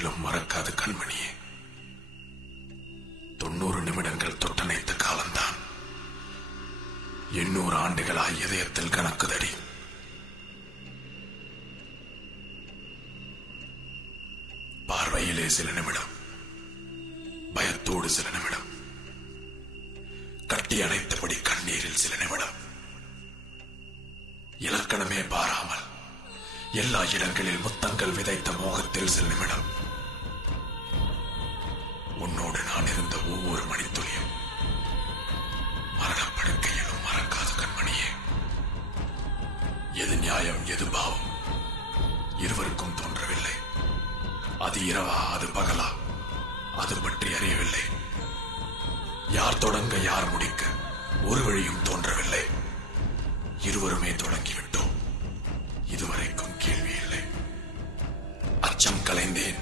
படுக்கையிலும் மறக்காது கண்மணியே. 90 நிமிடங்கள் தொட்டணைத்த காலம்தான் 800 ஆண்டுகளாய் இதயத்தில் கணக்குதடி. பார்வையிலே சில நிமிடம், பயத்தோடு சில நிமிடம், கட்டி அணைத்தபடி கண்ணீரில் சில நிமிடம், இலக்கணமே பாராமல் எல்லா இடங்களில் முத்தங்கள் விதைத்த மோகத்தில் சில நிமிடம், உன்னோடு நான் இருந்த ஒவ்வொரு மணித்துளியும் மரணப்படுக்கையிலும் மறக்காத கண்மணியே. எது நியாயம் எது பாவம் இருவருக்கும் தோன்றவில்லை. அது இரவா அது பகலா அது பற்றி அறியவில்லை. யார் தொடங்க யார் முடிக்க ஒரு வழியும் தோன்றவில்லை. இருவருமே தொடங்கிவிட்டோம். இதுவரைக்கும் கேள்வி இல்லை. அச்சம் கலைந்தேன்,